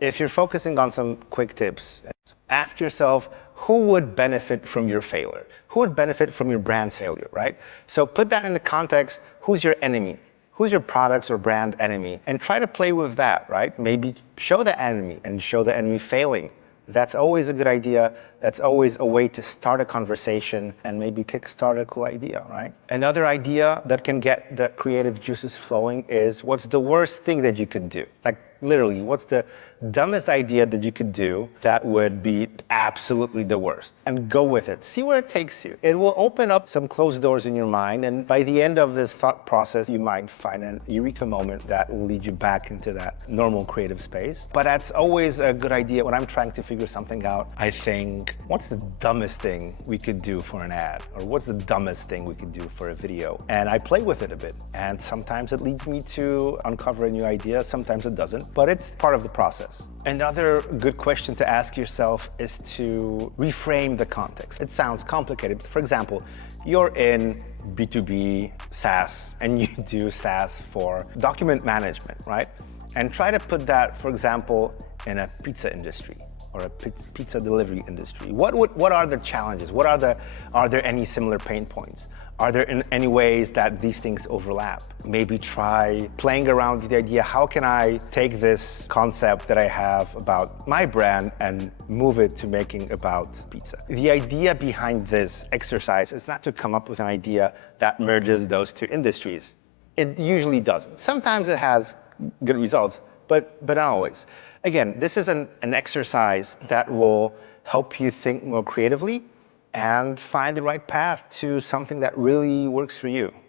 If you're focusing on some quick tips, ask yourself who would benefit from your failure? Who would benefit from your brand failure, right? So put that in the context, who's your enemy? Who's your products or brand enemy? And try to play with that, right? Maybe show the enemy and show the enemy failing. That's always a good idea. That's always a way to start a conversation and maybe kickstart a cool idea, right? Another idea that can get the creative juices flowing is what's the worst thing that you could do? Like literally, what's the dumbest idea that you could do that would be absolutely the worst? And go with it. See where it takes you. It will open up some closed doors in your mind, and by the end of this thought process, you might find an eureka moment that will lead you back into that normal creative space. But that's always a good idea. When I'm trying to figure something out, I think, what's the dumbest thing we could do for an ad? Or what's the dumbest thing we could do for a video? And I play with it a bit. And sometimes it leads me to uncover a new idea, sometimes it doesn't. But it's part of the process. Another good question to ask yourself is to reframe the context. It sounds complicated. For example, you're in B2B SaaS and you do SaaS for document management, right? And try to put that, for example, in a pizza industry or a pizza delivery industry. What are the challenges? Are there any similar pain points? Are there any ways that these things overlap? Maybe try playing around with the idea, how can I take this concept that I have about my brand and move it to making about pizza? The idea behind this exercise is not to come up with an idea that merges those two industries. It usually doesn't. Sometimes it has good results, but not always. Again, this is an exercise that will help you think more creatively and find the right path to something that really works for you.